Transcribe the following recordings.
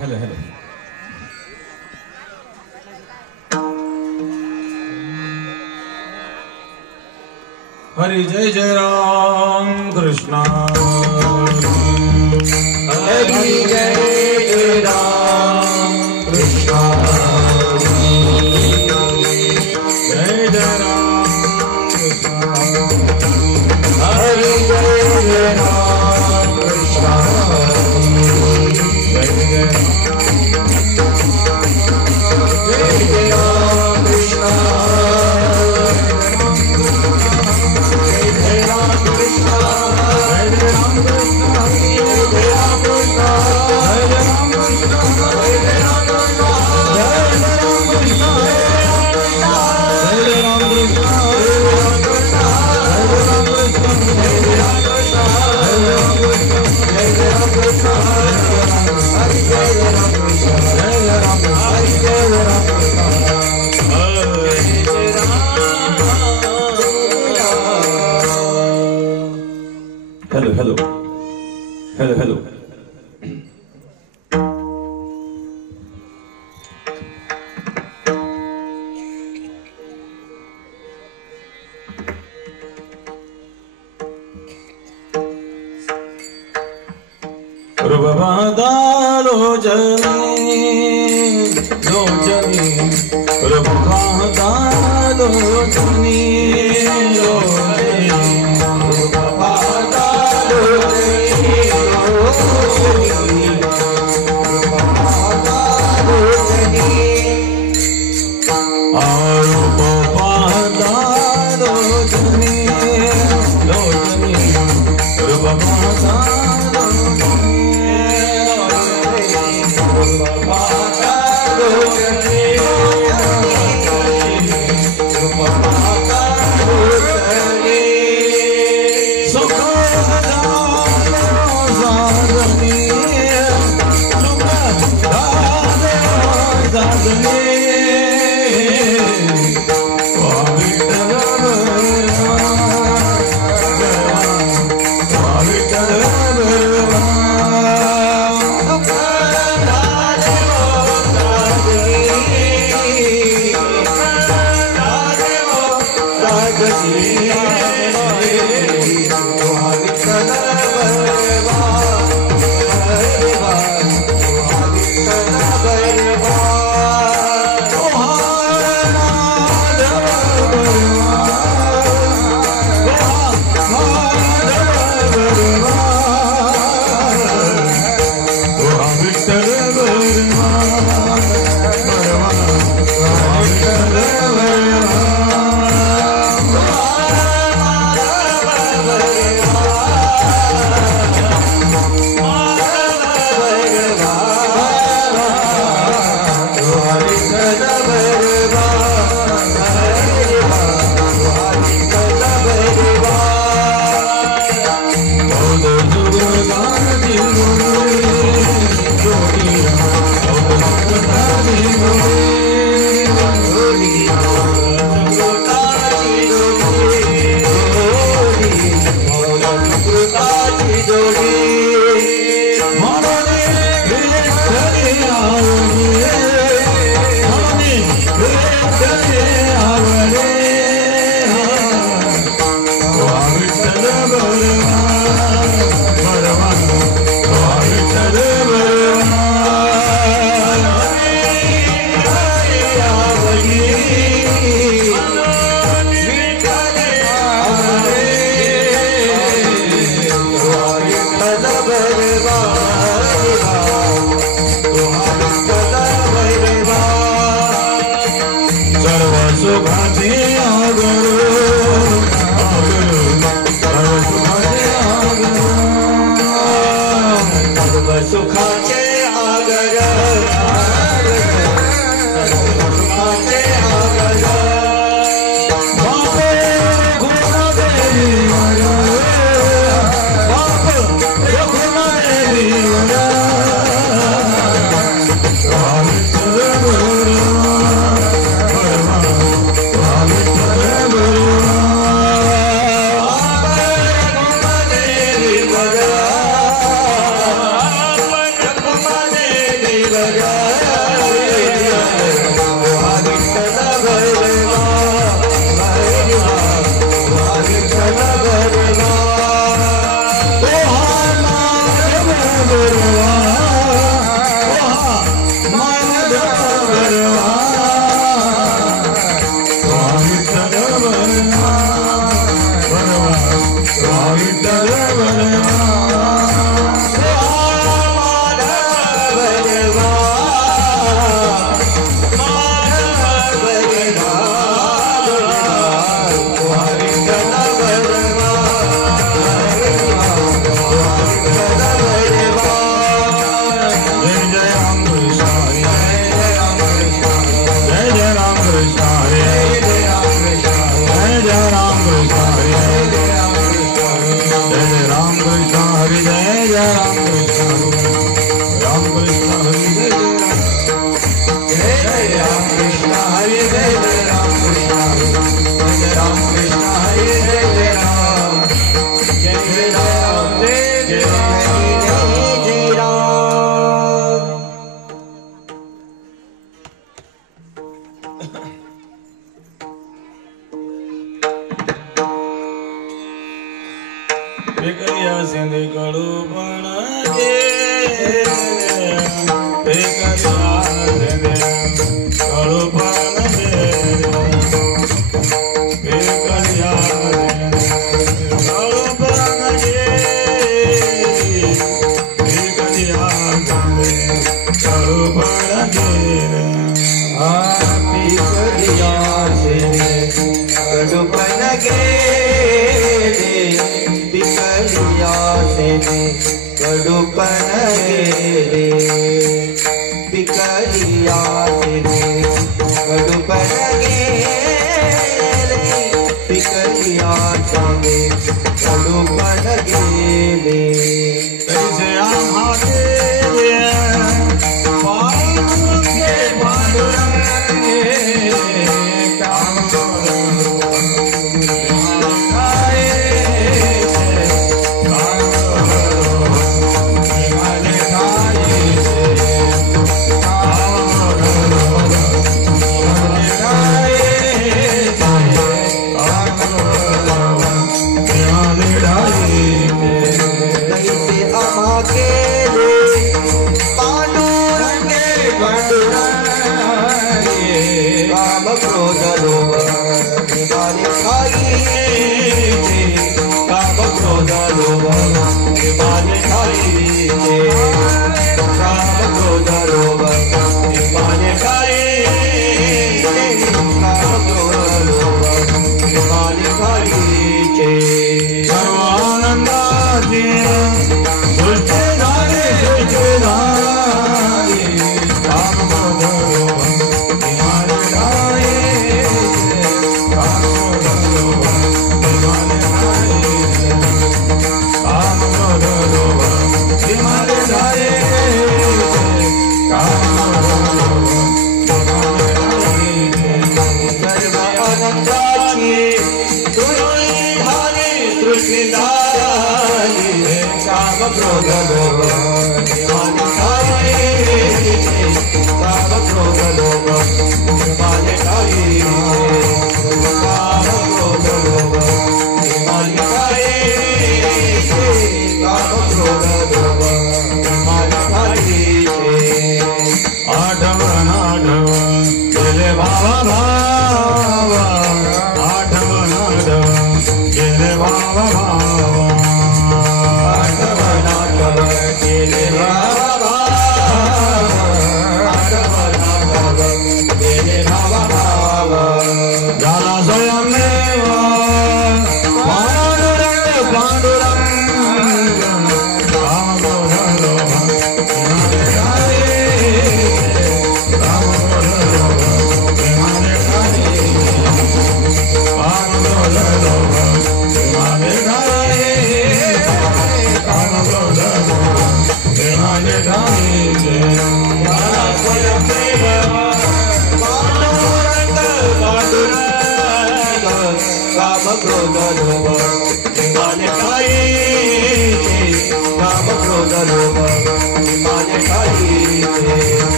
Hello, hello. Hari Jai Jai Ram Krishna. Hari Jai Jai Ram Krishna. Jai Jai Ram Krishna. Hari Jai Jai Ram Krishna. Jai Jai Ram. Hello, hello. Hello, hello.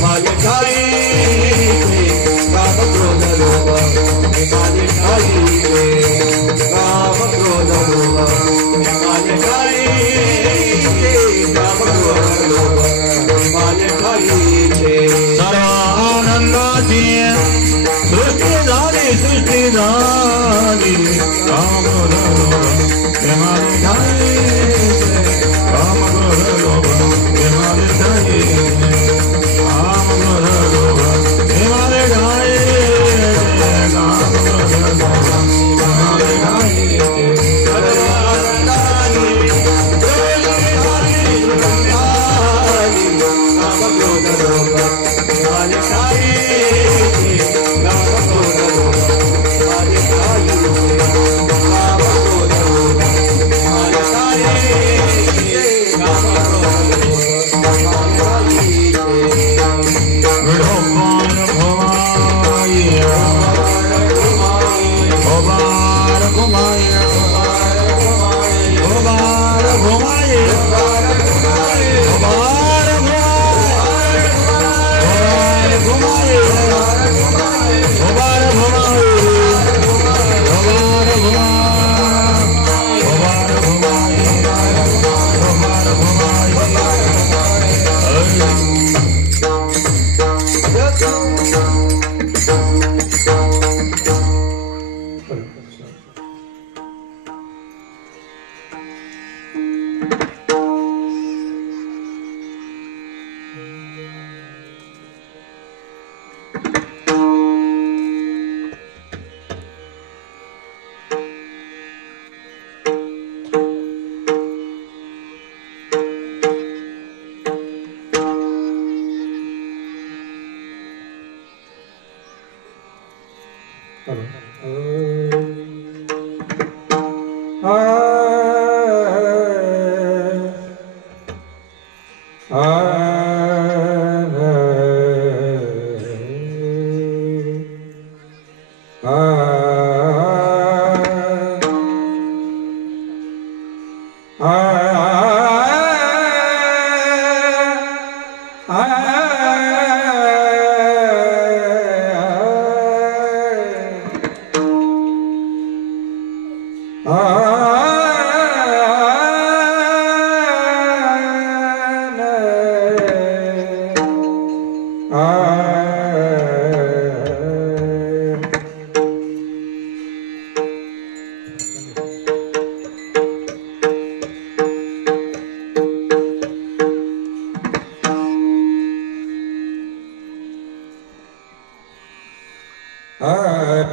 Hare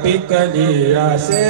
पिकलिया से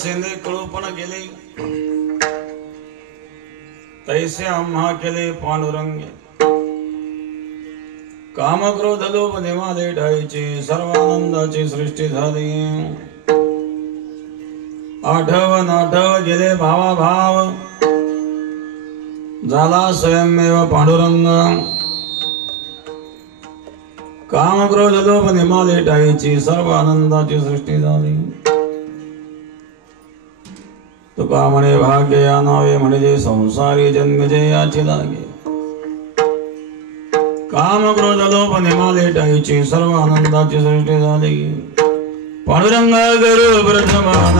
सेंदे कळूपण गेले तैसे आम्हा केले पांडुरंगे काम क्रोध लोभ निमाले ठाईचे सर्वानंदाची सृष्टी झाली आठव नाठव गेले भावा भाव झाला स्वयंमेव पांडुरंग काम क्रोध लोभ निमाले ठाईची सर्व आनंदाची सृष्टी झाली तुका म्हणे भाग्य या नावे म्हणजे संसारी जन्मजे याची लागे काम क्रोध लोभ निमाले ठाईची सर्व आनंदाची सृष्टी झाली पांडुरंग गुरु प्रथमान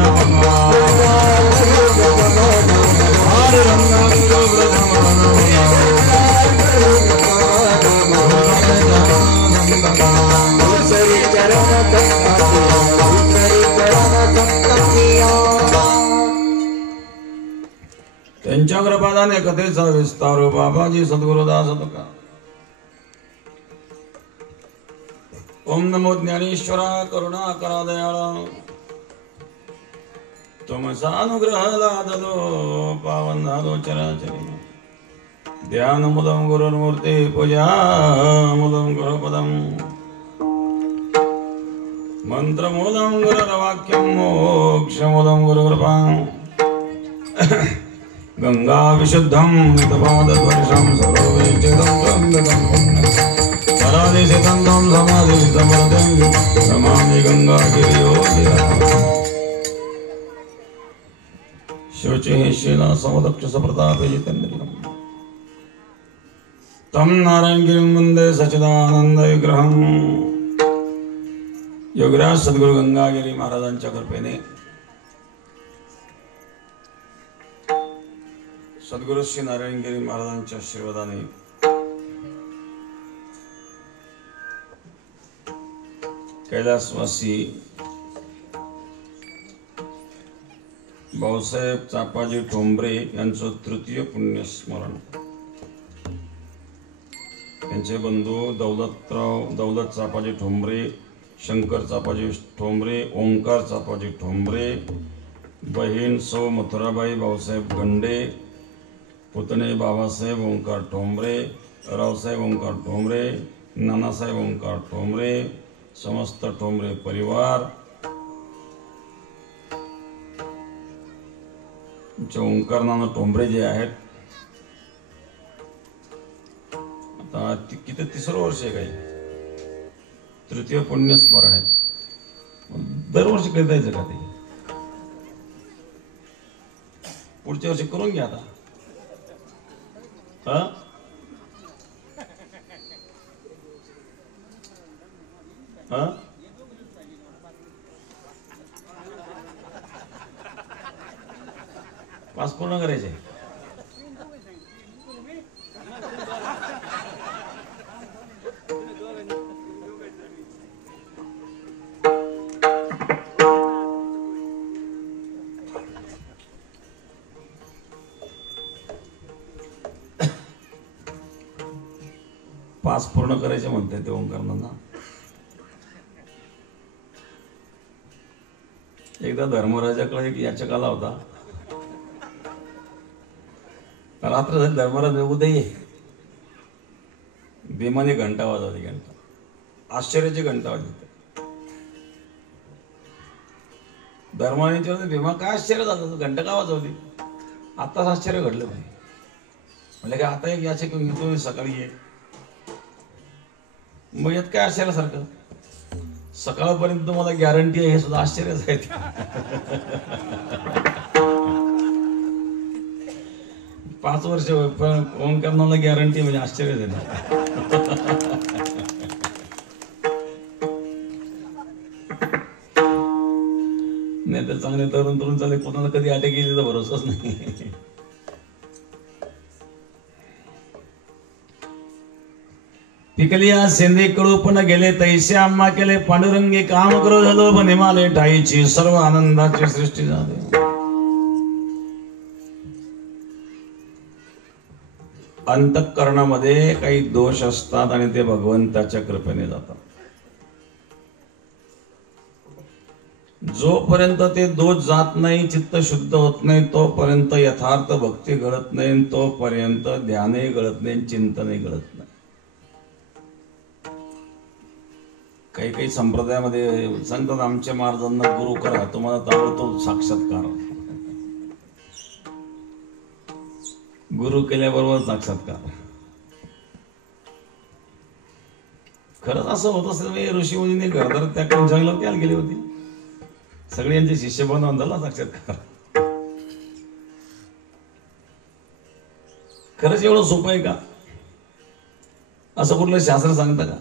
पांडुरंग गुरु प्रथमान त्यांच्या कृपादाने कथेचा विस्तार बाबाजी सद्गुरुदास तुका ओम नमो ज्ञानेश्वरा करुणा करा दयाळा तुमचा अनुग्रह लादलो पावन झालो चराचरी ध्यान मुदम गुरुर्मूर्ती पूजा मुदम गुरुपदम मंत्र मूलम गुरुर्वाक्यम मोक्ष मूलम गुरुकृपा गंगा विशुद्धं तपादवर्षं सर्ववेचितं परादिशितं समाधिसमर्दं नमामि गंगागिरियोगिराम् शुचिः शीलासमदक्षसप्रतापजितेन्द्रियम् तं नारायणगिरिं वन्दे सच्चिदानन्दविग्रहम् योगीराज सद्गुरु गंगागिरी महाराजांच्या कृपेने सद्गुरु श्री नारायणगिरी महाराजांच्या आशीर्वादाने कैलासवासी भाऊसाहेब चापाजी ठोंबरे यांचं तृतीय पुण्यस्मरण त्यांचे बंधू दौलत चापाजी ठोंबरे शंकर चापाजी ठोंबरे ओंकार चापाजी ठोंबरे बहीण सौ मथुराबाई भाऊसाहेब गंडे पुतणे बाबासाहेब ओंकार ठोंबरे रावसाहेब ओंकार ठोंबरे नानासाहेब ओंकार ठोंबरे समस्त ठोंबरे परिवार ओंकार नाना ठोंबरे जे आहेत आता किती तिसरं वर्ष आहे काही तृतीय पुण्यस्मरण आहे दरवर्षी कधी जायचं का ते पुढच्या वर्षी करून घ्या आता पास पूर्ण करायचे पास पूर्ण करायचे म्हणते ते ओंकारनांना एकदा धर्मराजाकडे एक याचक आला होता रात्र झाली धर्मराज उदय भीमाने घंटा वाजवली घंटा आश्चर्याची घंटा वाजवते धर्माने विचारते भीमा काय आश्चर्य झालं घंटा का वाजवली आताच आश्चर्य घडलं नाही म्हणजे काय आता एक याचे घेऊन सकाळी ये, मग यात काय आश्चर्यासारखं? सकाळपर्यंत तुम्हाला गॅरंटी आहे हे सुद्धा आश्चर्यच आहे. 5 वर्ष पण ओंकारनाला गॅरंटी म्हणजे आश्चर्य आहे ना. नाही तर चांगले तरुण चालले, कोणाला कधी अटॅक गेली तर भरोसाच नाही. पिकलिया सेंदे कडू पण गेले तैसे आम्हा केले पांडुरंगी काम करो झालो पण हिमालय ठाईची सर्व आनंदाची सृष्टी झाली. अंतःकरणामध्ये काही दोष असतात आणि ते भगवंताच्या कृपेने जातात. जोपर्यंत ते दोष जात नाही, चित्त शुद्ध होत नाही, तोपर्यंत यथार्थ भक्ती घडत नाही, तोपर्यंत ध्यानही घडत नाही, चिंतनही घडत नाही. काही काही संप्रदायामध्ये सांगतात आमच्या महाराजांना गुरु करा, तुम्हाला ताबडतोब साक्षात्कार. गुरु केल्याबरोबर साक्षात्कार. खरंच असं होत असेल, ऋषी मुनीने घरदार त्या जंगलात त्याला गेली होती, सगळे यांचे शिष्य बनवून झाला साक्षात्कार. खरंच एवढं सोपं आहे का? असं कुठलं शास्त्र सांगतं का?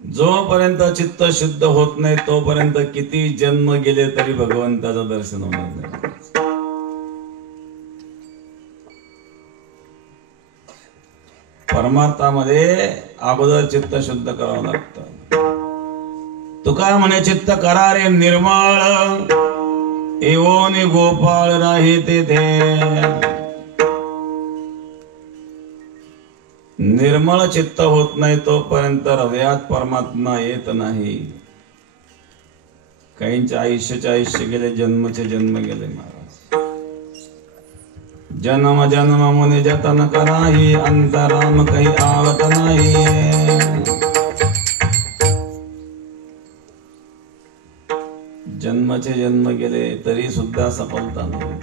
जोपर्यंत चित्त शुद्ध होत नाही तोपर्यंत किती जन्म गेले तरी भगवंताचं दर्शन होणार नाही. परमार्थामध्ये अगोदर चित्त शुद्ध करावं लागतं. तुका म्हणे चित्त करा रे निर्मळ, एवोनी गोपाळ राही तेथे. निर्मळ चित्त होत नाही तोपर्यंत हृदयात परमात्मा येत नाही. काहींचे आयुष्याचे आयुष्य गेले, जन्मचे जन्म गेले. महाराज जन्म जन्म मुनी जतन कराही, अंतराम काही आवत नाही. जन्मचे जन्म गेले तरी सुद्धा सफलता नाही.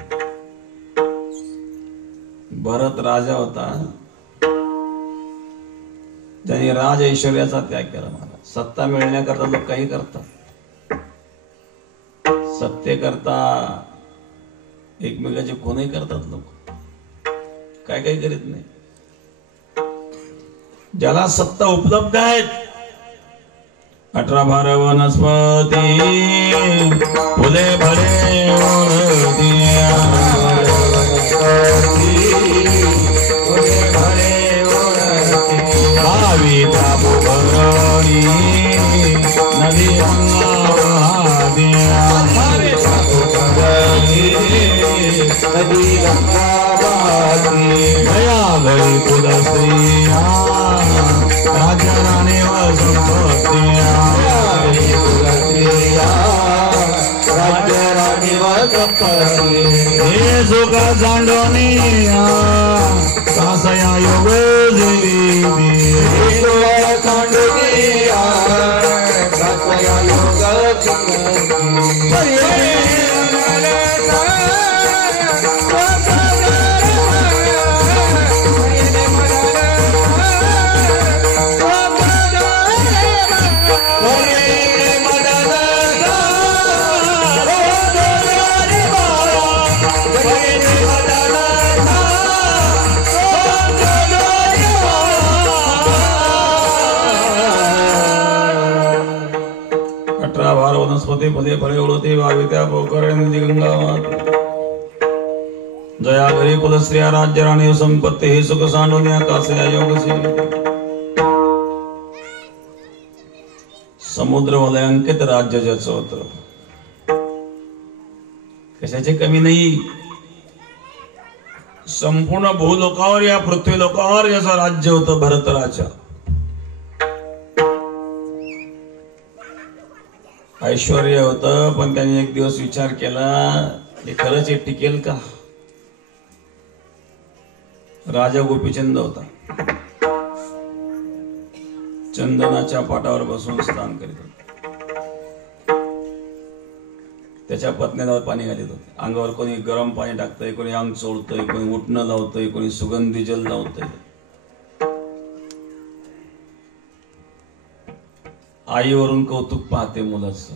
भरत राजा होता, त्यांनी राज ऐश्वर्याचा त्याग केला. महाराज सत्ता मिळण्याकरता लोक काही करतात, सत्तेकरता एकमेकाचे कोणही करतात लोक, काय काही करीत नाही. ज्याला सत्ता उपलब्ध आहेत, 18 भार वनस्पती फुले फळे भावी ताबू भरणी नदी दया घरी कुलस्त्रिया राजा राणी वसंपत्या राज्य राणी वसंपत्ती हे सुख जांडोनिया कासया योग देवी जांडोनिया कासया योग वनस्पती फले फळे उडते वावित्या पोखरे नदी गंगा वाहते. जया घरी कुलस्त्रिया राज्य राणी संपत्ती हे सुख सांडोन्या कासया योग समुद्र वलयांकित राज्य ज्याचं होतं, कशाचे कमी नाही. संपूर्ण भूलोकावर या पृथ्वी लोकावर याचं राज्य होतं भरत राजा. ऐश्वर्य होतं, पण त्यांनी एक दिवस विचार केला हे खरंच हे टिकेल का? राजा गोपीचंद होता, चंदनाच्या पाटावर बसून स्नान करीत होता. त्याच्या पत्नीला पाणी घालीत होते. अंगावर कोणी गरम पाणी टाकतंय, कोणी अंग चोळतंय, कोणी उठणं लावतंय, कोणी सुगंधी जल लावतंय. आईवरून कौतुक पाहते मुलाचं.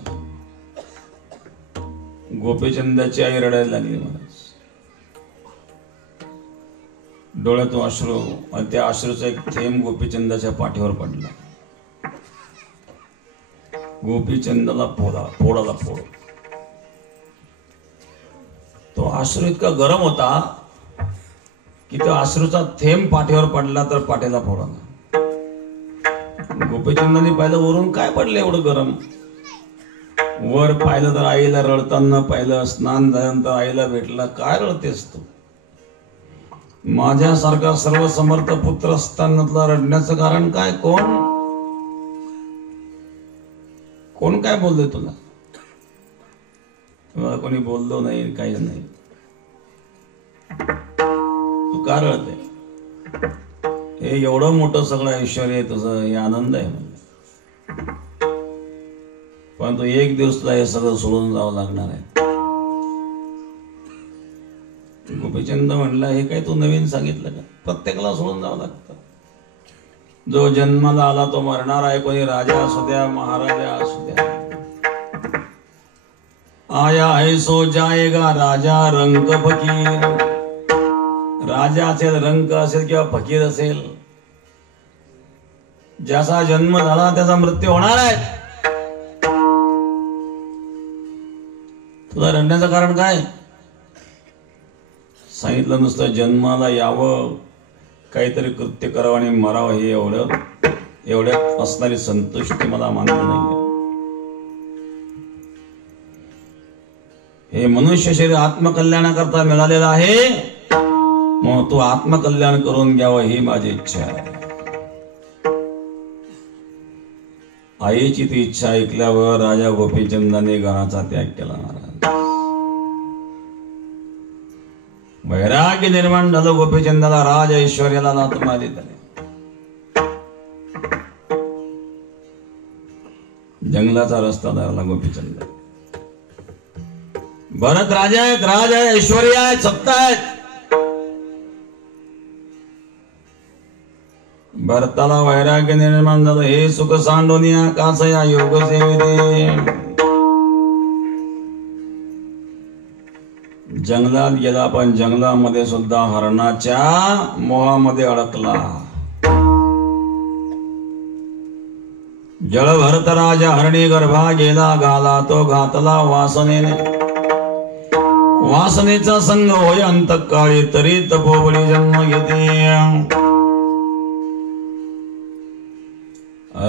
गोपीचंदाची आई रडायला लागली महाराज. डोळ्यातून अश्रू आणि त्या अश्रूचा एक थेंब गोपीचंदाच्या पाठीवर पडला. गोपीचंदाला फोडाला फोड. तो अश्रू इतका गरम होता की तो अश्रूचा थेंब पाठीवर पडला तर पाठीला फोडाला. गोपीचंदाने पाहिलं वरून काय पडलं एवढं गरम. वर पाहिलं तर आईला रडताना पाहिलं. स्नान झाल्यानंतर आईला भेटला. काय रडतेस तू? माझ्यासारखा सर्व समर्थ पुत्र असताना तुला रडण्याचं कारण काय? कोण काय बोलले तुला? तुम्हाला कोणी बोललो नाही, काही नाही. तू का रडते? हे एवढं मोठं सगळं ऐश्वर्य आहे तुझं, हे आनंद आहे म्हणजे. परंतु एक दिवस तुला हे सगळं सोडून जावं लागणार आहे. गोपीचंद म्हणला, हे काय तू नवीन सांगितलं का? प्रत्येकाला सोडून जावं लागतं. जो जन्माला आला तो मरणार आहे. कोणी राजा असू द्या, महाराजा असू द्या. आया है सो जाएगा राजा रंक फकीर. राजा असेल, रंक असेल किंवा फकीर असेल, ज्याचा जन्म झाला त्याचा मृत्यू होणार आहे. तुला रडण्याचं कारण काय? सांगितलं नुसतं जन्माला यावं, काहीतरी कृत्य करावं आणि मरावं, हे एवढ्यात असणारी संतुष्टी मला मान्य नाही. हे मनुष्य शरीर आत्मकल्याणाकरता मिळालेलं आहे, मग तू आत्मकल्याण करून घ्यावं ही माझी इच्छा आहे. आईची ती इच्छा ऐकल्यावर राजा गोपीचंदाने घराचा त्याग केला. वैराग्य निर्माण झालं गोपीचंदाला. राज ऐश्वर्याला लात मारली त्याने. जंगलाचा रस्ता धरला गोपीचंद. भरत राजा आहेत, राज आहे, ऐश्वर्य आहे, सत्ता आहेत. भरताला वैराग्य निर्माण झालं. हे सुख सांडोनिया कासया योग सेविते. जंगलात गेला, पण जंगलामध्ये सुद्धा हरणाच्या मोहामध्ये अडकला. जळ भरत राजा हरणी गर्भा गेला. गाला तो घातला वासनेने. वासनेचा संग होय अंतकाळी, तरी तपोबळी जन्म घेते.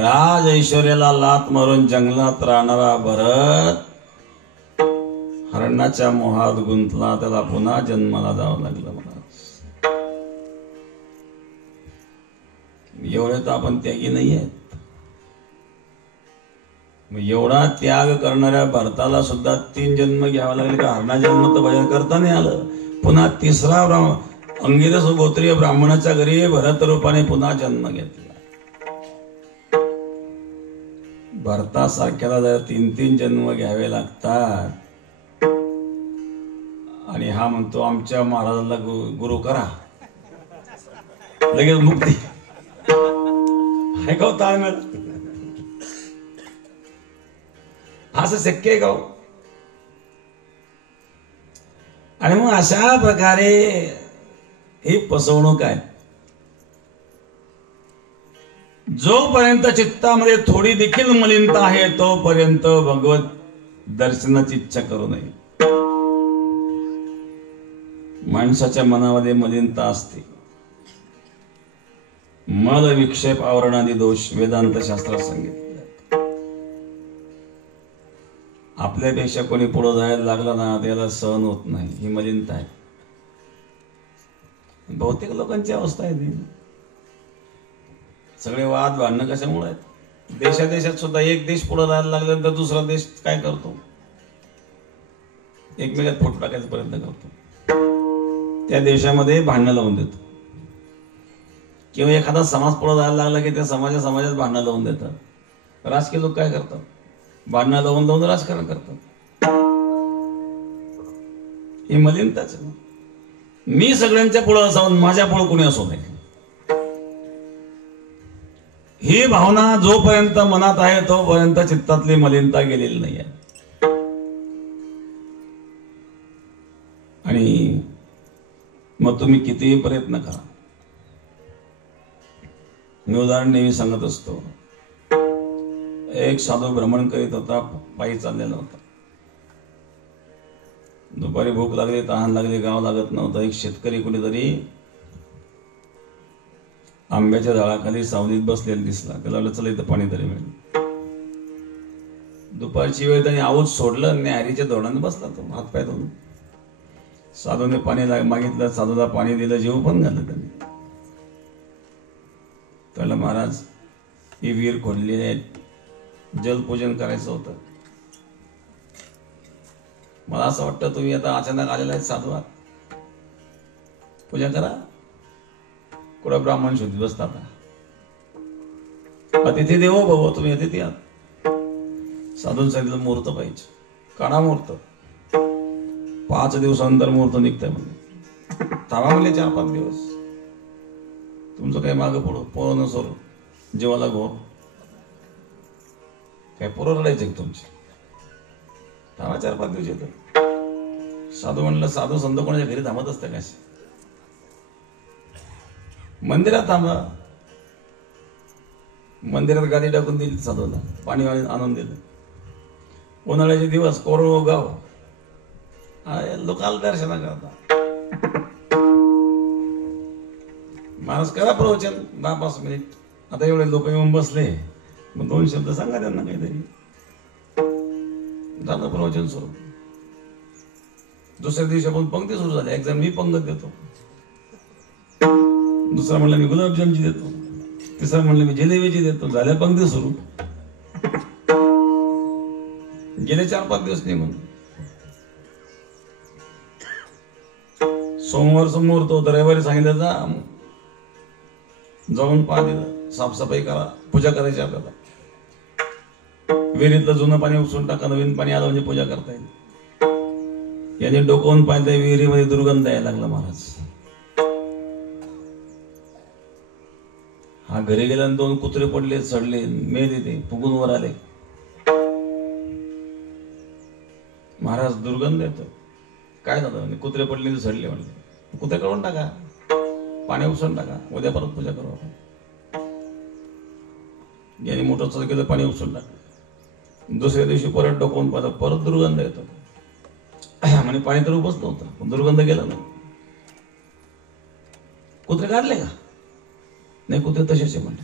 राज ऐश्वर्याला लात मारून जंगलात राहणारा भरत हरणाच्या मोहात गुंतला. त्याला पुन्हा जन्माला जावं लागलं. एवढे तर आपण त्यागी नाही आहेत. एवढा त्याग करणाऱ्या भरताला सुद्धा 3 जन्म घ्यावा लागले का? हरणा जन्म तर भजन करता नाही आलं. पुन्हा तिसरा अंगिरस गोत्रीय ब्राह्मणाच्या घरी भरत रूपाने पुन्हा जन्म घेतला. भरतासारख्याला जर 3 जन्म घ्यावे लागतात आणि हा म्हणतो आमच्या महाराजाला गुरु करा, लगेच मुक्ती. ऐकाव ताळमेळ असं शक्य आहे का? आणि मग अशा प्रकारे ही फसवणूक आहे. जोपर्यंत चित्तामध्ये थोडी देखील मलिनता आहे तोपर्यंत भगवत दर्शनाची इच्छा करू नये. माणसाच्या मनामध्ये मलिनता असते. मल विक्षेप आवरणादी दोष वेदांत शास्त्रात सांगितले. आपल्यापेक्षा कोणी पुढे जायला लागला ना त्याला सहन होत नाही, ही मलिनता आहे. बहुतेक लोकांची अवस्था आहे ती. सगळे वाद भांडणं कशामुळे आहेत? देशादेशात सुद्धा एक देश पुढे जायला लागल्यानंतर दुसरा देश काय करतो? एकमेकात फोट टाकायचा प्रयत्न करतो. त्या देशामध्ये भांडणं लावून देतो. किंवा एखादा समाज पुढे जायला लागला की त्या समाजात भांडणं लावून देतात. राजकीय लोक काय करतात? भांडणं लावून राजकारण करतात. ही मलिनताच आहे. मी सगळ्यांच्या पुढं असावं, माझ्या पुढं कोणी असू नये, ही भावना जोपर्यंत मनात आहे तोपर्यंत चित्तातली मलिनता गेलेली नाही आहे. आणि मग तुम्ही कितीही प्रयत्न करा. मी उदाहरण नेहमी सांगत असतो. एक साधू भ्रमण करीत होता, पायी चाललेला होता. दुपारी भूक लागली, तहान लागली, गाव लागत नव्हतं. एक शेतकरी कुणीतरी आंब्याच्या झाडाखाली सावलीत बसलेला दिसला. त्याला वाटलं चला इथं पाणी तरी मिळेल. दुपारची वेळ त्याने आऊत सोडलं आणि हरीच्या धोरणाने बसला तो हातपाय धुवून. साधूने पाणी मागितलं, साधूला पाणी दिलं, जेव पण घालं त्यांनी. त्याला महाराज ही विहीर खोदलेली आहे, जलपूजन करायचं होतं. मला असं वाटतं तुम्ही आता अचानक आलेला आहे साधू, पूजा करा. कुठं ब्राह्मण शोधित बसतात. अतिथी देवो भव, तुम्ही अतिथी आहात. साधून सांगितलं मुहूर्त पाहिजे, काढा मुहूर्त. 5 दिवसानंतर मुहूर्त निघतंय म्हणजे. थांबा म्हणले 4-5 दिवस. तुमचं काही मागं पुढं पोरं नसोर जीवाला घोर काय पोरं रडायचे तुमची. थांबा 4-5 दिवस येतं. साधू म्हणलं, साधू संत कोणाच्या घरी थांबत असतं का? मंदिरात थांबा. मंदिरात गादी टाकून दिली साधूला, पाणी आणून दिलं. उन्हाळ्याचे दिवस, कोरडं गाव, लोकांना दर्शना करता. महाराज करा प्रवचन 10-5 मिनिट. आता एवढे लोक येऊन बसले, मग 2 शब्द सांगा त्यांना काहीतरी. झालं प्रवचन सुरू. दुसऱ्या दिवशी आपण पंक्ती सुरू झाली. एक जण मी पंगत देतो, दुसरा म्हणलं मी गुलाबजामची देतो, तिसरा म्हणलं मी जिलेबीची देतो. झाल्या पंक्ती सुरू. गेले 4-5 दिवस निघून. सोमवारचा मुहूर्त होता, रविवारी सांगितलं जाऊन पहा, दिलं साफसफाई करा, पूजा करायची आपल्याला. विहिरीतलं जुनं पाणी उपसून टाका, नवीन पाणी आलं म्हणजे पूजा करता येईल. याने डोकावून पाहिलं, विहिरीमध्ये दुर्गंध यायला लागला. महाराज हा घरी गेला, 2 कुत्रे पडले, चढले, मेले, ते फुगून वर आले. महाराज दुर्गंध येतो. काय झालं? कुत्रे पडले, चढले. म्हणले कुत्रे काढून टाका, पाणी उपसून टाका, उद्या परत पूजा करू आपण. याने मोठं चालू केलं, पाणी उपसून टाकलं. दुसऱ्या दिवशी परत डोकावून पाहिलं, परत दुर्गंध येतो. म्हणे पाणी तर उपसलं होतं, पण दुर्गंध गेला ना. कुत्रे काढले का? नाही, कुत्रे तसेच आहे म्हणले.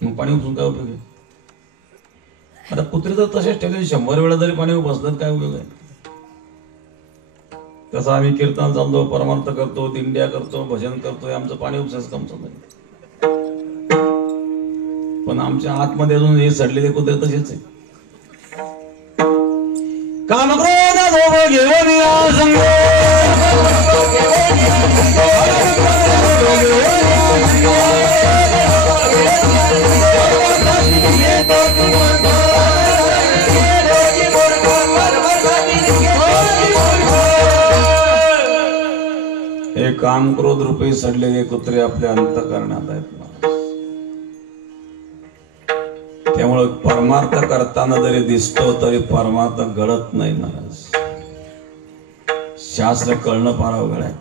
मग पाणी उपसून काय उपयोग आहे? आता कुत्रे तर तसेच ठेवले, 100 वेळा जरी पाणी उपसलं काय उपयोग आहे? तसं आम्ही कीर्तन चालतो, परमार्थ करतो, दिंड्या करतो, भजन करतोय, आमचं पाणी उपसायचं काम चालू आहे. पण आमच्या आतमध्ये अजून हे सडलेले कुत्रे तसेच आहे. काम क्रोध घेऊन संग हे काम क्रोध रूपी सडलेले कुत्रे आपल्या अंतःकरणात आहेत. त्यामुळे परमार्थ करताना जरी दिसतो तरी परमार्थ घडत नाही महाराज. शास्त्र कळणं फार अवघड आहे.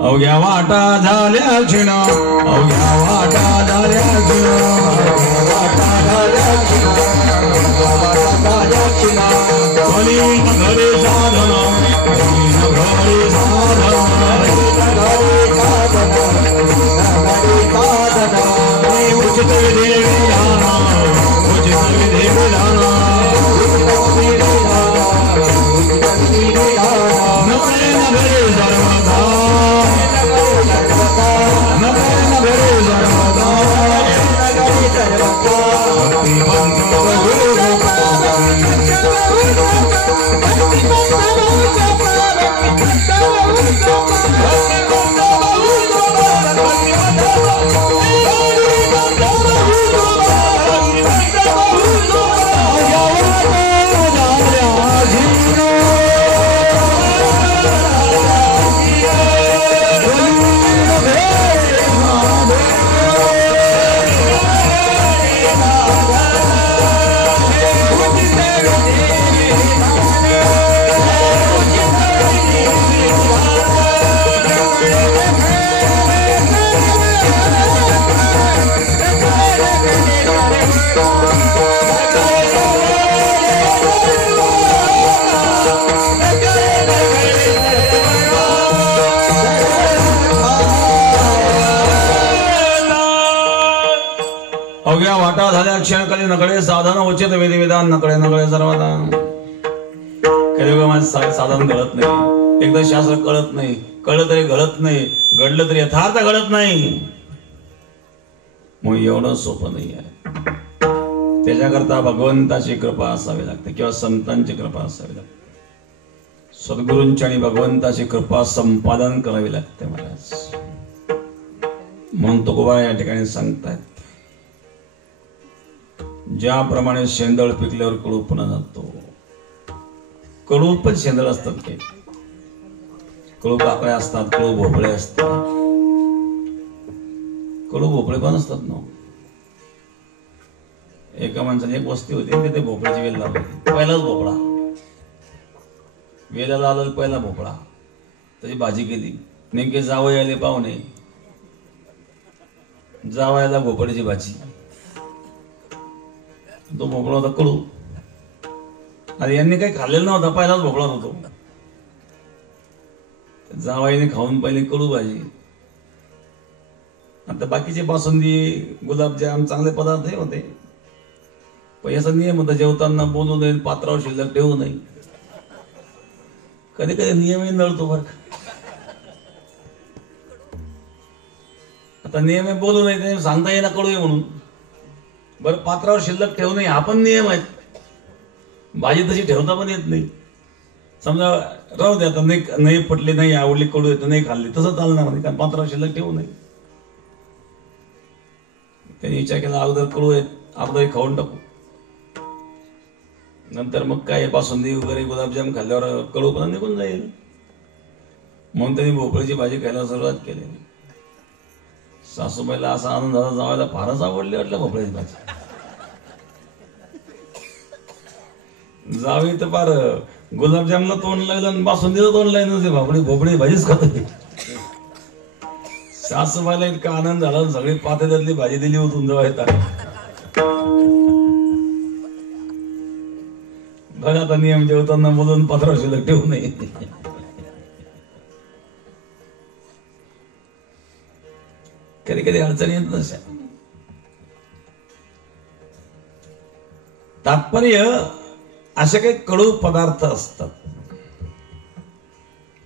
अवघ्या वाटा झाल्या क्षीण, अवघ्या वाटा झाल्या क्षीण, वाटा झाल्या क्षीण, घरी साधन, घरी साधन, उचित विधी विधान, उचित विधी विधान, नकळे नगरे सर्वदा, नकळे नगरे सर्वदा, भक्तिवंत गुरु वाटा झाल्या अक्षर कधी नकडे साधन उचित विधी विधान नकडे नकडे सर्वदा. कधी माझं साधन घडत नाही, एकदा शास्त्र कळत नाही, कळलं तरी घडत नाही, घडलं तरी यथार्थ घडत नाही. मग एवढं सोपं नाही आहे. त्याच्याकरता भगवंताची कृपा असावी लागते किंवा संतांची कृपा असावी लागते. सद्गुरूंची आणि भगवंताची कृपा संपादन करावी लागते महाराज. म्हणून तुकोबा या ठिकाणी सांगतायत, ज्याप्रमाणे शेंदळ पिकल्यावर कडू पुन्हा जातो. कडू पण शेंदळ असतात की, कडू काकड्या असतात, कडू भोपळे असतात, कडू भोपळे पण असतात ना. एका माणसाने एक वस्ती होती, तिथे भोपळ्याची वेल लावली. पहिलाच भोपळा वेलाला आला, पहिला भोपळा. त्याची भाजी केली. नेमके जावई आले पाहुणे, जावयाला भोपळ्याची भाजी. तो भोपळा होता कडू. अरे यांनी काही खाल्लेलं नव्हता, पहिलाच भोपळा होतो. जावयाने खाऊन पहिले कडू भाजी. आता बाकीचे बासुंदी, गुलाबजाम चांगले पदार्थ हे होते. पण याचा नियम होता, जेवताना बोलू नये, पात्रावर शिल्लक ठेवू नये. कधी कधी नियमही नळतो बरं का. आता नियम बोलू नये, ते सांगता येईना कडू आहे म्हणून. बरं, पात्रावर शिल्लक ठेवू नये हा पण नियम आहे. भाजी तशी ठेवता पण येत नाही. समजा राहू दे, आता नाही पटली, नाही आवडली, कडू येतं, नाही खाल्ली, तसं चालणार नाही, कारण पात्रावर शिल्लक ठेवू नये. त्यांनी विचार केला, अगोदर कडू आहेत, अगोदर खाऊन टाकू, नंतर मग काय बासुंदी वगैरे गुलाबजाम खाल्ल्यावर कडूपणा निघून जाईल. म्हणून त्यांनी भोपळ्याची भाजी खायला सुरुवात केली. सासूबाईला असा आनंद झाला, जावायला फारच आवडली वाटलं भोपळ्याची भाजी. जावी तर फार गुलाबजामला तोंड लागलं आणि बासुंदीला तोंड लागलं, भोपळी भाजीच खात होती. सासूबाईला इतका आनंद झाला, सगळी पातेल्यातली भाजी दिली होती जावायला. बघा आता नियम, जेवताना बोलून पात्रावर शिल्लक ठेवू नये. कधी कधी अडचणी येत नशा. तात्पर्य असे काही कडू पदार्थ असतात.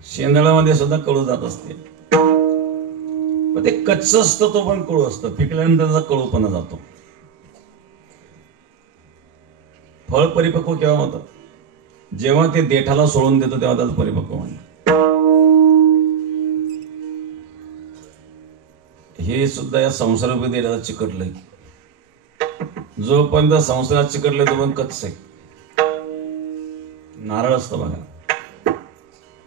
शेंदळामध्ये सुद्धा कडू जात असते. पण ते कच्च असतं, तो पण कडू असतं. पिकल्यानंतर त्याचा कडूपणा जातो. फळ परिपक्व केव्हा होतं? जेव्हा ते देठाला सोडून देतो तेव्हा त्याचं परिपक्व म्हणतात. हे सुद्धा या संसारामध्ये देठाला चिकटलंय. जोपर्यंत संसारात चिकटलंय तोपर्यंत कच्च आहे. नारळ असतं बघा,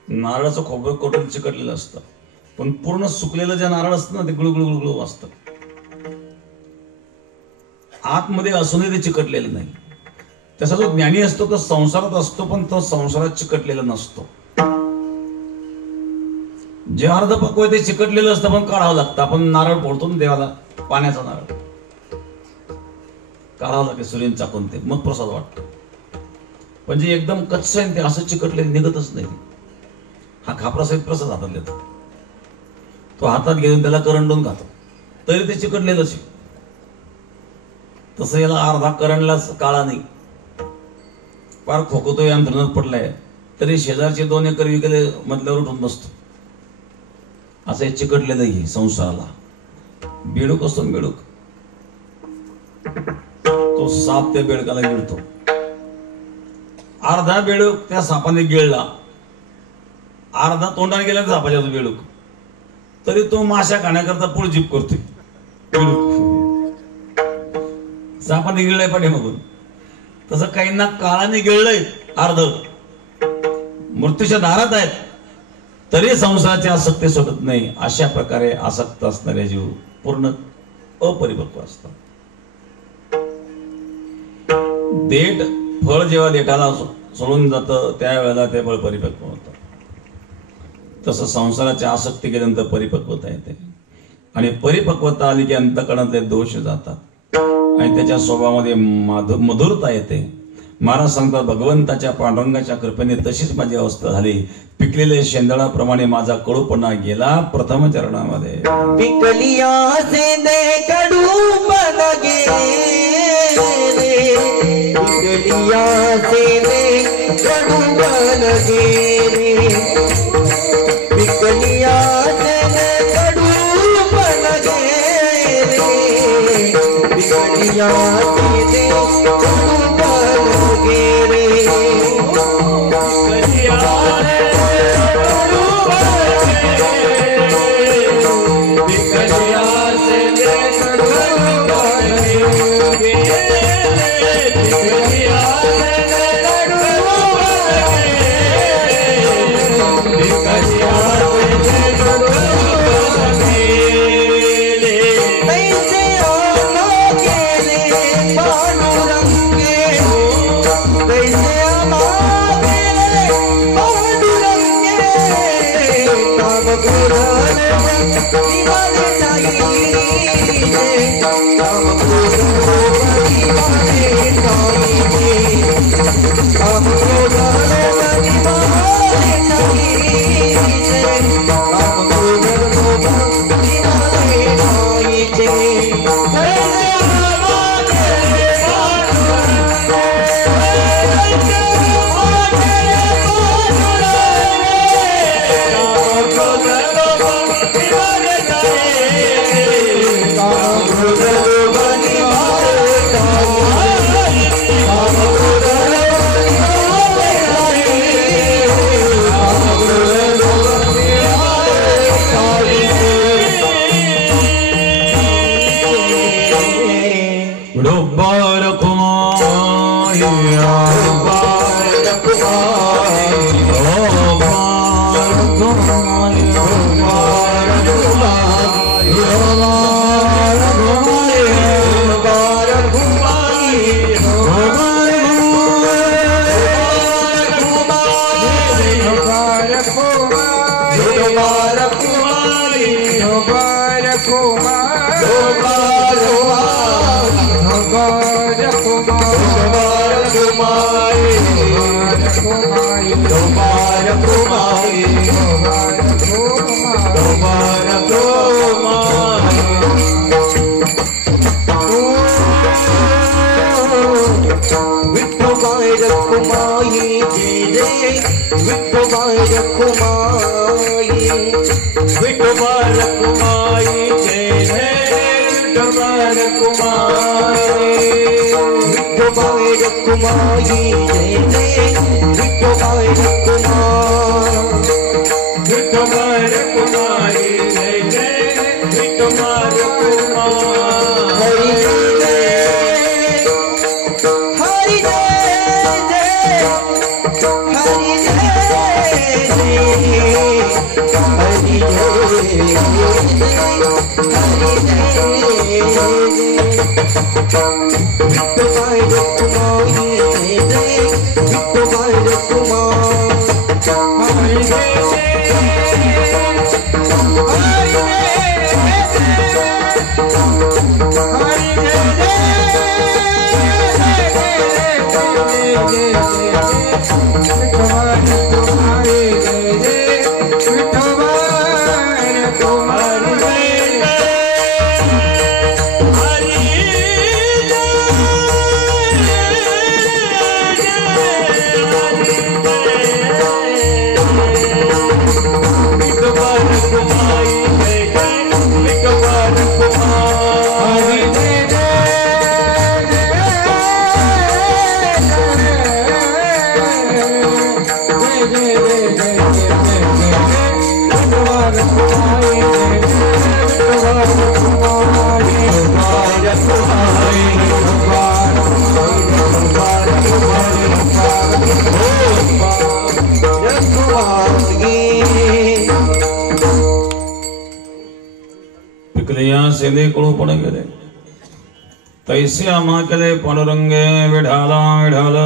नारळाचं खोबरं कोटून चिकटलेलं असतं, पण पूर्ण सुकलेलं जे नारळ असतं ना, ते गुळगुळ गुळगुळ वाजतं. आतमध्ये असूनही ते चिकटलेलं नाही. तसा जो ज्ञानी असतो तो संसारात असतो, पण तो संसारात चिकटलेला नसतो. जे अर्धपक्व ते चिकटलेलं असतं, पण काढावं लागतं. आपण नारळ फोडतो ना देवाला, पाण्याचा नारळ काढावं लागते सूर्यन चाकून, ते मग प्रसाद वाटतो. पण जे एकदम कच्च आहे ते असं चिकटले निघतच नाही. हा खापरा सहित प्रसाद हातात घेतो, तो हातात घेऊन त्याला करंडून खातो, तरी ते चिकटलेलंच आहे. तसं याला अर्धा करंडलाच काळा नाही, फार खोकतो, यंत्रणात पडलाय, तरी शेजारचे 2 एकर विकले मधल्यावर उठून बसतो. असं हे चिकटलेलं आहे संसाराला. बेडूक असतो ना, बेडूक, तो साप त्या बेडकाला गिळतो. अर्धा बेडूक त्या सापाने गिळला, अर्धा तोंडाने गेला सापाच्या बेडूक, तरी तो माशा खाण्याकरता पुढे जीप करतोय. बेडूक सापाने गिळलाय पाठीमागून. तसं काहींना काळाने गिळलंय, अर्ध मृत्यूच्या दारात आहेत, तरी संसाराची आसक्ती सुटत नाही. अशा प्रकारे आसक्त असणारे जीव पूर्ण अपरिपक्व असतात. देठ फळ जेव्हा देठाला सोडून जातं त्यावेळेला ते फळ परिपक्व होतं. तसं संसाराची आसक्ती केल्यानंतर परिपक्वता येते, आणि परिपक्वता आली की अंतःकरणातले दोष जातात आणि त्याच्या स्वभावामध्ये मधुरता येते. महाराज सांगतात भगवंताच्या पांडुरंगाच्या कृपेने तशीच माझी अवस्था झाली. पिकलेले शेंदळाप्रमाणे माझा कडूपणा गेला प्रथम चरणामध्ये. पिकलिया सेंदे कडूपण गेले, पिकलिया सेंदे कडूपण गेले, पिकलिया सेंदे कडूपण गेले, पिकलिया सेंदे कडूपण गेले, सेंदे कडूपण गेले तैसे आम्हा केले पांडुरंगे विठाला विठाला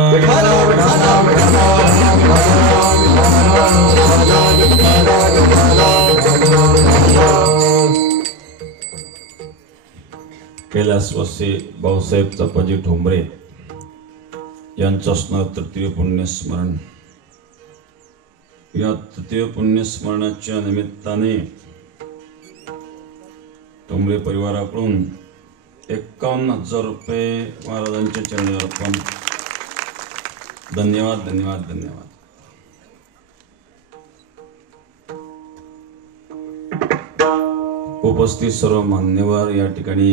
कैलासवासी भाऊसाहेब चपाजी ठोंबरे यांचं असणार तृतीय पुण्यस्मरण. या तृतीय पुण्यस्मरणाच्या निमित्ताने टोंबरे परिवाराकडून 51,000 रुपये महाराजांच्या चरणी अर्पण. धन्यवाद धन्यवाद धन्यवाद. उपस्थित सर्व मान्यवर या ठिकाणी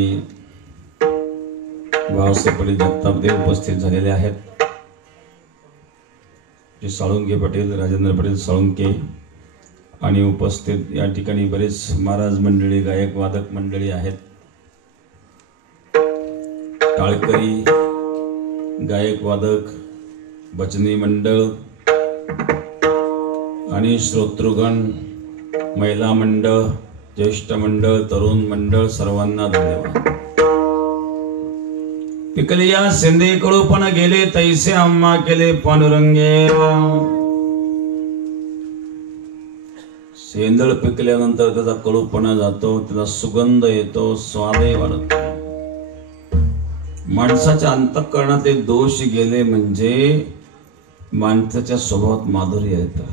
भाऊसाहेब पाटील जगतापदेव उपस्थित झालेले आहेत. साळुंके पाटील, राजेंद्र पाटील साळुंके आणि उपस्थित या ठिकाणी बरेच महाराज मंडळी, गायक वादक मंडळी आहेत. टाळकरी, गायक वादक, भजनी मंडळ आणि श्रोतृगण, महिला मंडळ, ज्येष्ठ मंडळ, तरुण मंडळ, सर्वांना धन्यवाद. पिकलिया शिंदे कडूपण गेले तैसे आम्हा केले पांडुरंगे. शेंदळ पिकल्यानंतर त्याचा कडूपणा जातो, त्याचा सुगंध येतो, स्वादही वाढतो. माणसाच्या अंतःकरणातले दोष गेले म्हणजे माणसाच्या स्वभावात माधुर्य येतं.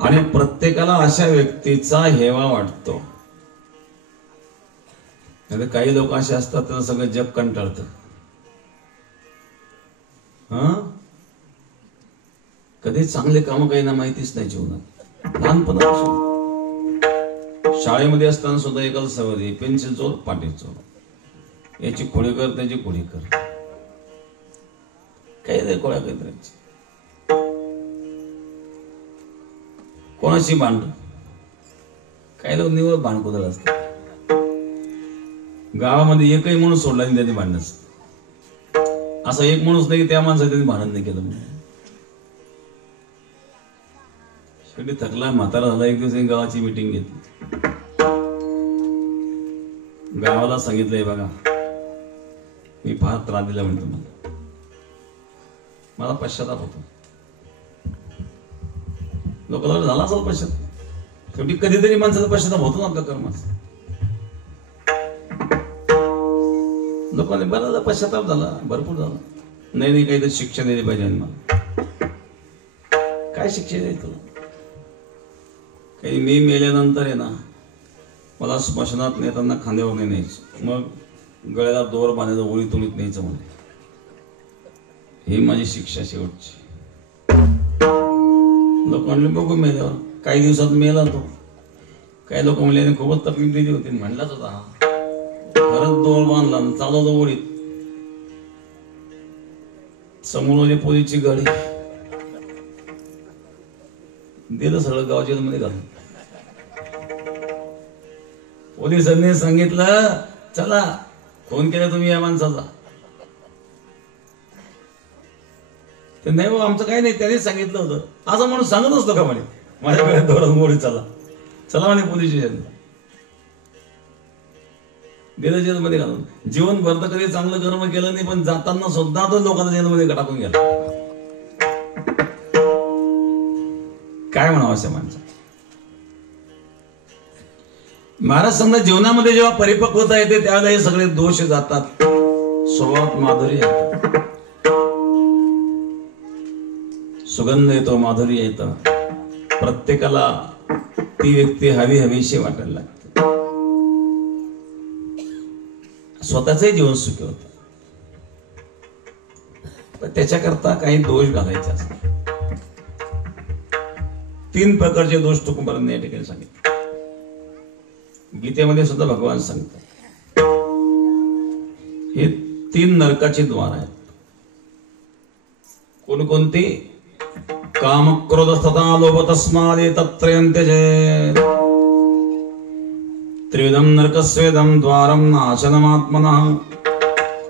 आणि प्रत्येकाला अशा व्यक्तीचा हेवा वाटतो. काही लोक असे असतात त्याला सगळं जग कंटाळतं. कधी चांगले काम काही ना माहितीच नाही जीवनात. लहानपणापासून शाळेमध्ये असताना सुद्धा एकाला सवय, पेन्सिल चोर, पाटी चोर, याची खोडी कर, त्याची खोडी कर, काही नाही खोड्या काहीतरी. कोणाशी भांड, काही लोक निवड भांडकुदळ असतात. गावामध्ये एकही माणूस सोडला नाही त्याने भांडणच. असा एक माणूस नाही की त्या माणसाने त्यांनी भांडण नाही केलं. शेवटी थकला, म्हातारा झाला. एक दिवस गावाची मीटिंग घेतली. गावाला सांगितलंय, बघा मी फार त्रास दिला म्हणतो, मला पश्चाताप होतो. लोकांना झाला असेल पश्चाताप. शेवटी कधीतरी माणसाचा पश्चाताप होतो ना आपल्या कर्माचा. लोकांनी बराच पश्चाताप झाला, भरपूर झाला. नाही काहीतरी शिक्षा दिली पाहिजे. मला काय शिक्षा द्यायचं? काही मी मेल्यानंतर आहे ना, मला स्मशानात नेताना खांद्यावर नाही न्यायचं, मग गळ्याला दोर बांधायचं, ओळी तोळीत न्यायचं म्हणजे. ही माझी शिक्षा शेवटची. लोक म्हणले बघू मेल्यावर. काही दिवसात मेला तो. काही लोक म्हणले खूपच तकलीफ दिली होती. म्हणलाच होता खरंच दोर बांधला, चालवलं ओळीत. समोर पोलीसची गाडी, दिलं सगळं गाव जेलमध्ये घालून. पोलिसांनी सांगितलं, चला फोन केला तुम्ही या माणसाचा. ते नाही बाबा आमचं काही नाही, त्यानेच सांगितलं होतं. असं म्हणून सांगत असतो का म्हणे, माझ्याकडे दोरात मोडी, चला चला म्हणे पोलीस स्टेशन. गेलं जेलमध्ये घालून. जीवनभर तर कधी चांगलं कर्म केलं नाही, पण जाताना सुद्धा तो लोकांना जेलमध्ये टाकून गेला. काय म्हणावं अशा माणसं. महाराज समजा जीवनामध्ये जेव्हा परिपक्वता येते त्यावेळेला हे सगळे दोष जातात, स्वभावात माधुर्य येतं, सुगंध येतो, माधुर्य येतं. प्रत्येकाला ती व्यक्ती हवी हवीशी वाटायला लागते. स्वतःचंही जीवन सुखी होत, पण त्याच्याकरता काही दोष घालायचे असतात. 3 प्रकारचे दोष तुकोबारांनी या ठिकाणी सांगितले. गीतेमध्ये सुद्धा भगवान सांगतात. हे 3 नरकाची द्वार आहेत. कोणकोणती? काम, क्रोध तथा लोभ तस्मादे तत्रयं त्यजेत्. त्रिविधं नरकस्वेदं द्वारं नाशनमात्मनः.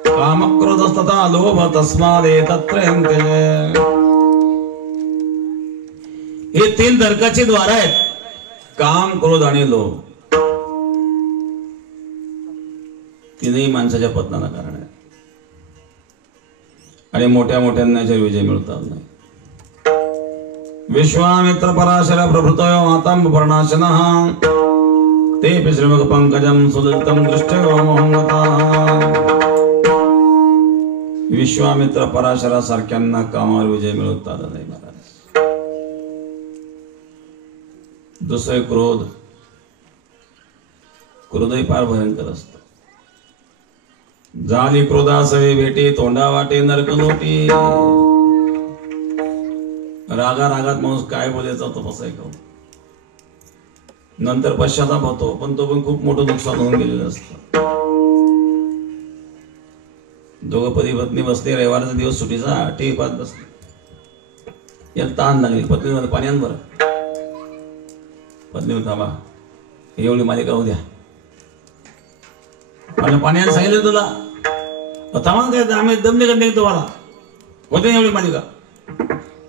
काम, क्रोध तथा लोभ तस्मादे तत्रयं त्यजेत्. हे 3 नरकाची द्वार आहेत. काम, क्रोध आणि लोभ. तीनही माणसाच्या पतनाला कारण आहे. आणि मोठ्या मोठ्यांना याच्यावर विजय मिळतात नाही. विश्वामित्र पराशर प्रभृतयो मातांब पर्णाशनः. ते श्रीमुख पंकजं सुदत्तं दृष्ट्वा मोहं गताः. विश्वामित्र पराशरासारख्यांना कामावर विजय मिळवता आला नाही महाराज. दुसरे क्रोध. क्रोधही फार भयंकर असत. झाली क्रोधासवे भेटी तोंडा वाटे नरक लोटी. रागात माणूस काय बोलायचा तो बसाय का. नंतर पश्चाताप होतो पण तो पण खूप मोठं नुकसान होऊन गेलेलं असतं. दोघं पती पत्नी बसले. रविवारचा दिवस सुटीचा टीव्ही पाहत बसले. याला ताण लागली. पत्नी मध्ये पाणी आण बरं. पत्नी थांबा एवढी मालिका होऊ द्या. मला पाण्याने सांगितलं तुला थांबा काय आम्ही दम निघत तुम्हाला होते एवढी मालिका.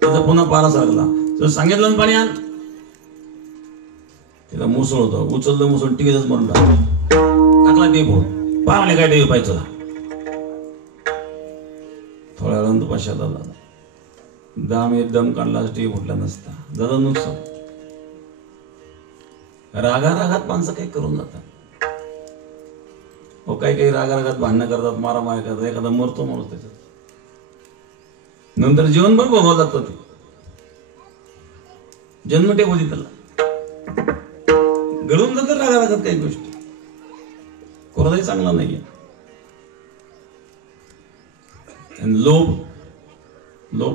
तिचा पुन्हा पारा सरकला. तुला सांगितलं ना पाणी आण. तिला मुसळ होतं. उचललं मुसळ टिकीतच मरून टाकला टीव्ही फोन. पहा म्हणे काय टीव्ही पाहिजे. थोड्या वेळानं पश्चात आला. दाम एकदम काढला टीव्ही फुटला नसता. झालं नुकसान. रागात माणसं काही करून जातात. हो काही रागात भांडणं करतात. मारामारी करतात. एखादा मरतो माणूस त्याच्यात. नंतर जीवनभर भोगावं लागतं ते. जन्मठेप होती त्याला. गळून जातात रागात काही गोष्टी. कोणालाही चांगला नाहीये. आणि लोभ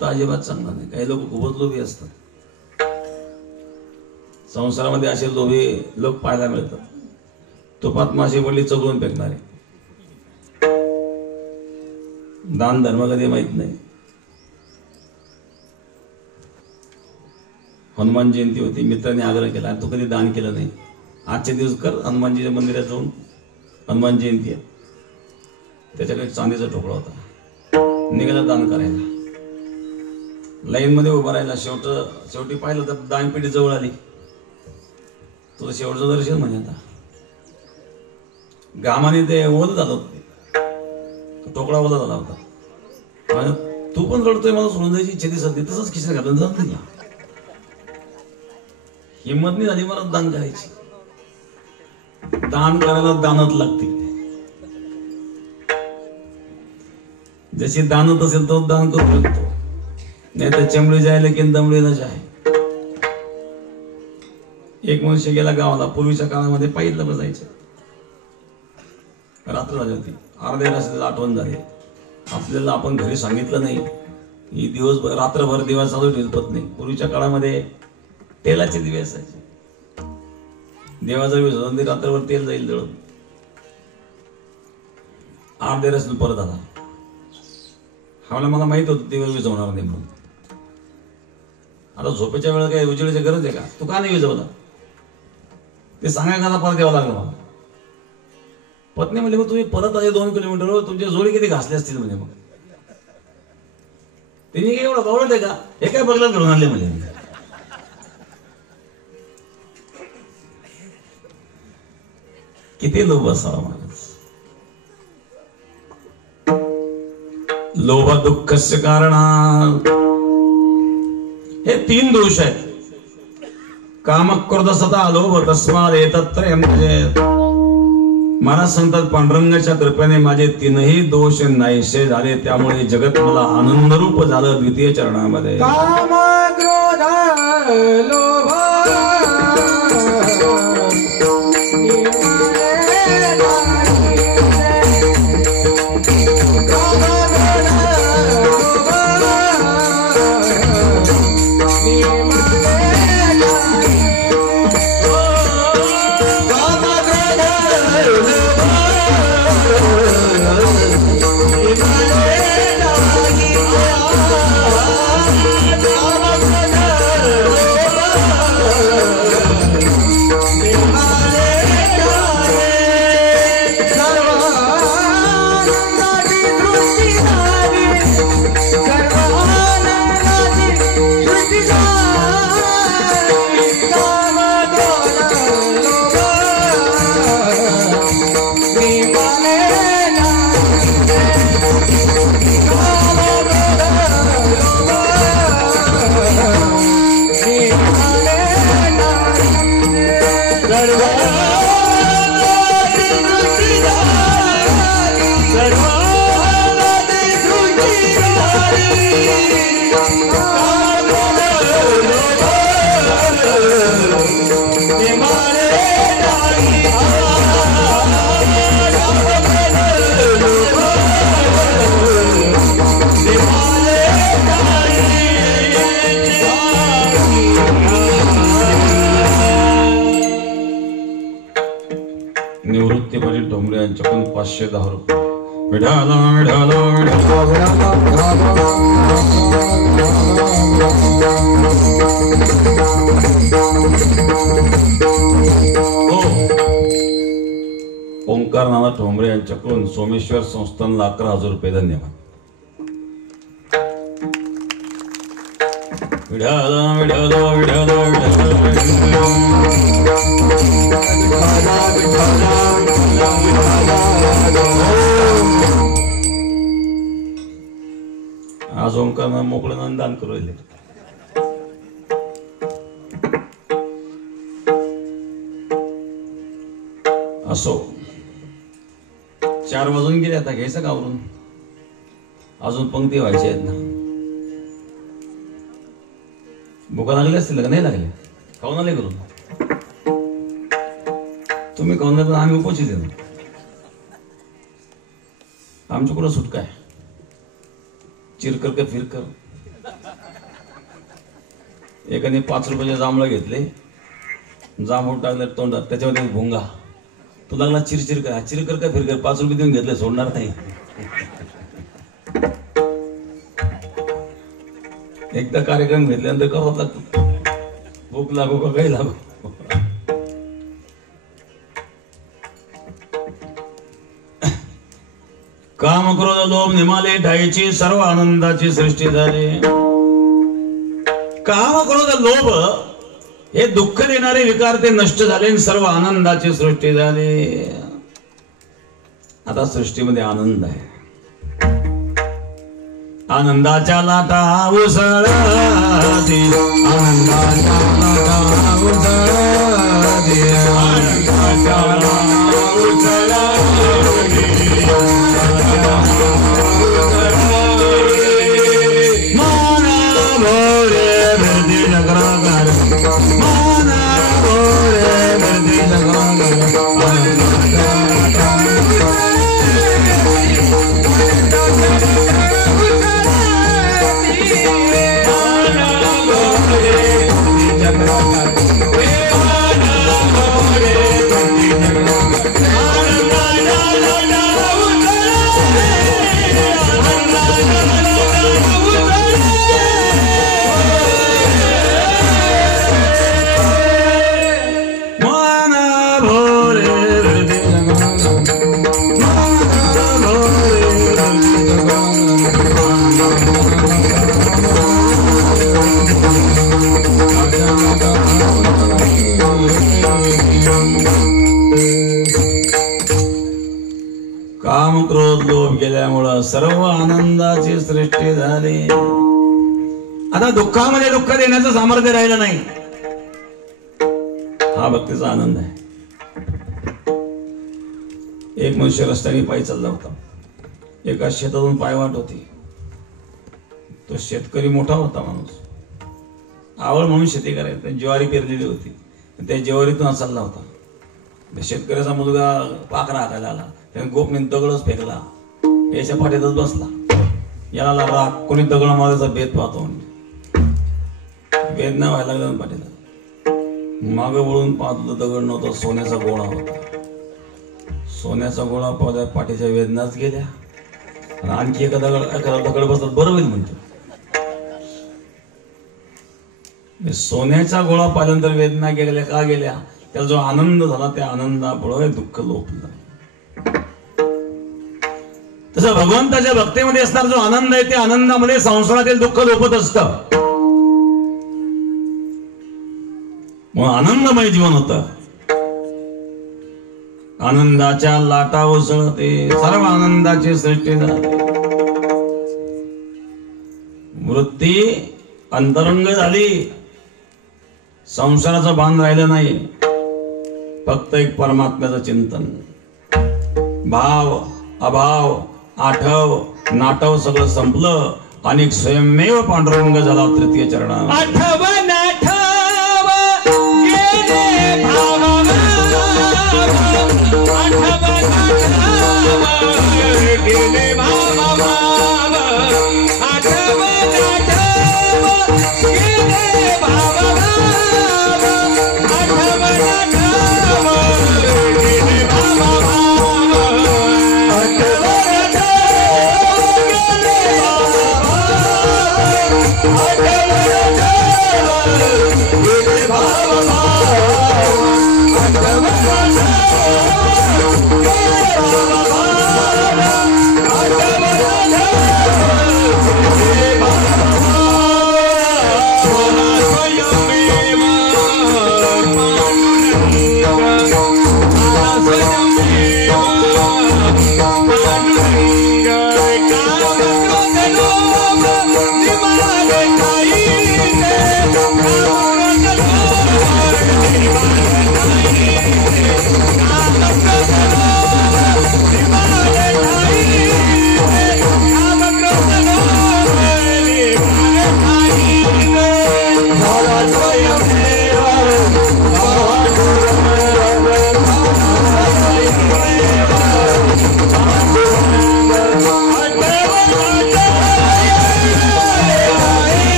तर अजिबात चांगला नाही. काही लोक खूपच लोभी असतात. संसारामध्ये असे लोभी लोक पाहायला मिळतात. तुपात माशी पडली चघळून फेकणारे. दान धर्म कधी माहित नाही. हनुमान जयंती होती. मित्राने आग्रह केला तू कधी दान केलं नाही. आजच्या दिवस कर. हनुमानजीच्या मंदिरात जाऊन हनुमान जयंती आहे. त्याच्याकडे चांदीचा ठोकळा होता. निघाला दान करायला. लाईन मध्ये उभा राहिला. शेवटी पाहिलं तर दानपेटी जवळ आली. तुझं शेवटचं दर्शन म्हणे. आता घामाने ते ओलं झालं होतं. टोकळा ओला झाला होता. तू पण रडतोय मला सोडून जायची इच्छा दिसत नाही. तसंच खिशात घालून जात नाही. हिंमत नाही झाली मला दान करायची. दान करायला दानत लागते. जशी दानत असेल तो दान करू शकतो. नाही तर चमडी जाय लेकिन दमडी न जाय. एक मनुष्य गेला गावाला. पूर्वीच्या काळामध्ये पायीला बसायचं. रात्र झाली होती. अर्ध्या रस्त्याला आठवण झाली. आपल्याला आपण घरी सांगितलं नाही. ही दिवसभर रात्रभर दिवा चालू ठेवत नाही. पूर्वीच्या काळामध्ये तेलाचे दिवे असायचे. देवाचा विसरून रात्रभर तेल जाईल जळून. अर्ध्या रस्त्याला परत आला. मला माहित होतं दिवा विजवणार नाही म्हणून. आता झोपेच्या वेळेला काय उजेडाची गरज आहे का. तू का नाही विजवला ते सांगायला परत यावं लागलं मला. पत्नी म्हणली मग तुम्ही परत आले 2 किलोमीटर. तुमचे जोडी किती घासले असतील म्हणजे. मग तिने काय एवढं बावळत आहे का. हे काय बघलं घडून आणले म्हणजे. किती लोभ असावा माणूस. लोभ दुःखस्य कारणा. हे 3 दोष आहेत. काम क्रोध सता लोभ तस्माद एतत्रयम् त्यजेत्. महाराज सांगतात पांडुरंगाच्या कृपेने माझे 3ही दोष नाहीसे झाले. त्यामुळे जगत मला आनंदरूप झालं. द्वितीय चरणामध्ये काम क्रोध लोभ यांच्याकडून 510 रुपये. विठाला विठाला विठाला ओंकार नाना ठोंबरे यांच्याकडून सोमेश्वर संस्थानला 11,000 रुपये. धन्यवाद. विठाला विठाला विठाला आज ओंकार मोकळं दान करू राहिले. असो 4 वाजून गेले. आता घ्यायचं का आवरून? अजून पंक्ती व्हायच्या आहेत ना. भुका लागले असतील का? नाही लागले? खाऊन आले करून तुम्ही खाऊन पण आम्ही उपस्थित येतो. आमची कुठं सुटका आहे? चिरकर का फिरकर. एकाने 5 रुपयाचे जांभळं घेतले, जांभूळ टाकले तोंडात, त्याच्यामध्ये भोंगा. तो लागला चिरचिर का. चिरकर का फिरकर. 5 रुपये देऊन घेतले, सोडणार नाही. एकदा कार्यक्रम घेतल्यानंतर करावं लागतो. भूक लागू का काही लागू. काम क्रोध लोभ निमाले ठाईची सर्व आनंदाची सृष्टी झाली. काम क्रोध लोभ हे दुःख देणारे विकार ते नष्ट झाले, सर्व आनंदाची सृष्टी झाली. आता सृष्टीमध्ये आनंद आहे. आनंदाच्या लाटा उसळती, आनंदाच्या लाटा उसळती, आनंदाच्या लाटा उसळती. माना भोरे भरती चक्राकार, माना भोरे भरती चक्राकार. काम क्रोध लोभ गेल्यामुळं सर्व आनंदाची सृष्टी झाली. आता दुःखामध्ये दुःख देण्याचं सामर्थ्य राहिलं नाही. हा भक्तीचा आनंद आहे. एक मनुष्य रस्त्याने पायी चालला होता. एका शेतातून पायवाट होती. तो शेतकरी मोठा होता माणूस. आवड म्हणून शेती करायची. ज्वारी पेरलेली होती. त्या ज्वारीतून चालला होता. शेतकऱ्याचा मुलगा पाखरा हाकायला आला. त्याने गोपने दगडच फेकला. याच्या पाठीतच बसला. याला राग. कोणी दगड मारायचा भेद पाहतो. वेदना व्हायला लागला पाठीला. मागे वळून पाहतो दगड नव्हता, सोन्याचा गोळा होता. सोन्याचा गोळा पाहता पाठीच्या वेदनाच गेल्या. आणखी एका दगड बसतात बरं होईल म्हणतो. सोन्याचा गोळा पाहिल्यानंतर वेदना गेल्या का गेल्या? त्याला जो आनंद झाला त्या आनंदापुढे दुःख लोपलं. तसं भगवंताच्या भक्तीमध्ये असणारा जो आनंद आहे त्या आनंदामध्ये संसारातील दुःख लोपत असतं. मग आनंदमय जीवन होतं. आनंदाच्या लाटा उसळते, सर्व आनंदाची सृष्टी झाली. वृत्ती अंतरंग झाली. संसाराचं भान राहिलं नाही. फक्त एक परमात्म्याचं चिंतन. भाव अभाव आठव नाटव सगळं संपलं आणि स्वयंमेव पांडुरंग झाला तृतीय चरणात. आठव नाठव गेले भाव, आठव नाठव गेले भाव, आठव नाठव गेले भाव, आठव नाठव गेले भाव.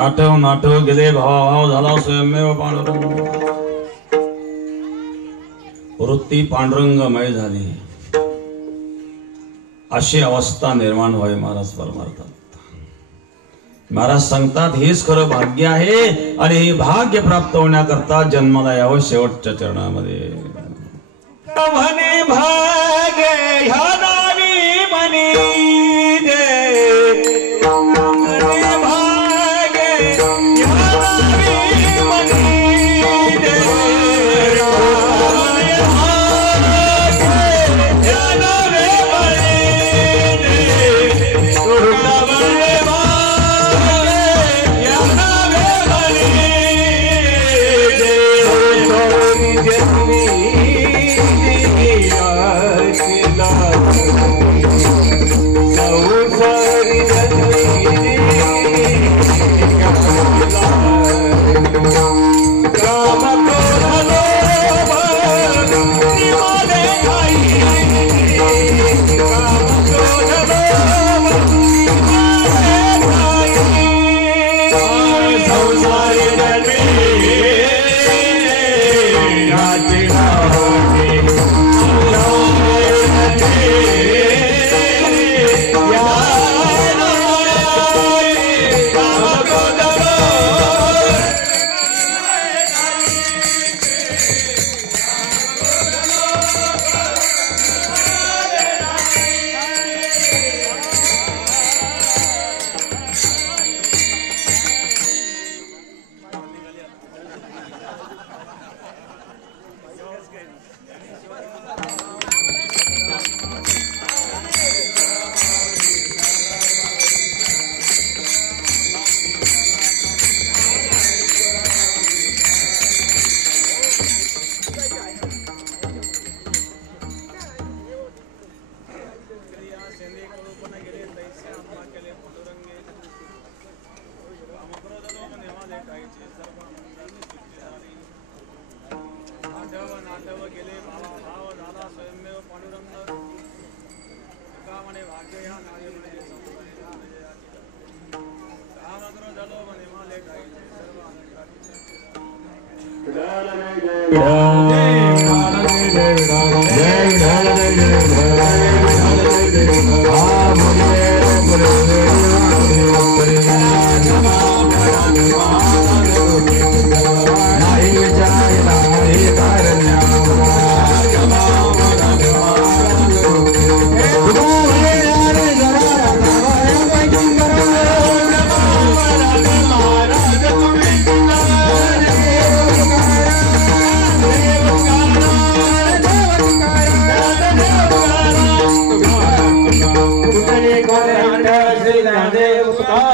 आठव नाठव गेले भाव झाला स्वयंमेव पांडुरंग. वृत्ती पांडुरंगमय झाली अशी अवस्था निर्माण व्हावी महाराज परमार्थात. महाराज सांगतात हेच खरं भाग्य आहे आणि हे भाग्य प्राप्त होण्याकरता जन्माला यावं शेवटच्या चरणामध्ये. म्हणे भाग्य ह्या नावी म्हणे म्हणे भाग्य ह्या नावी म्हणे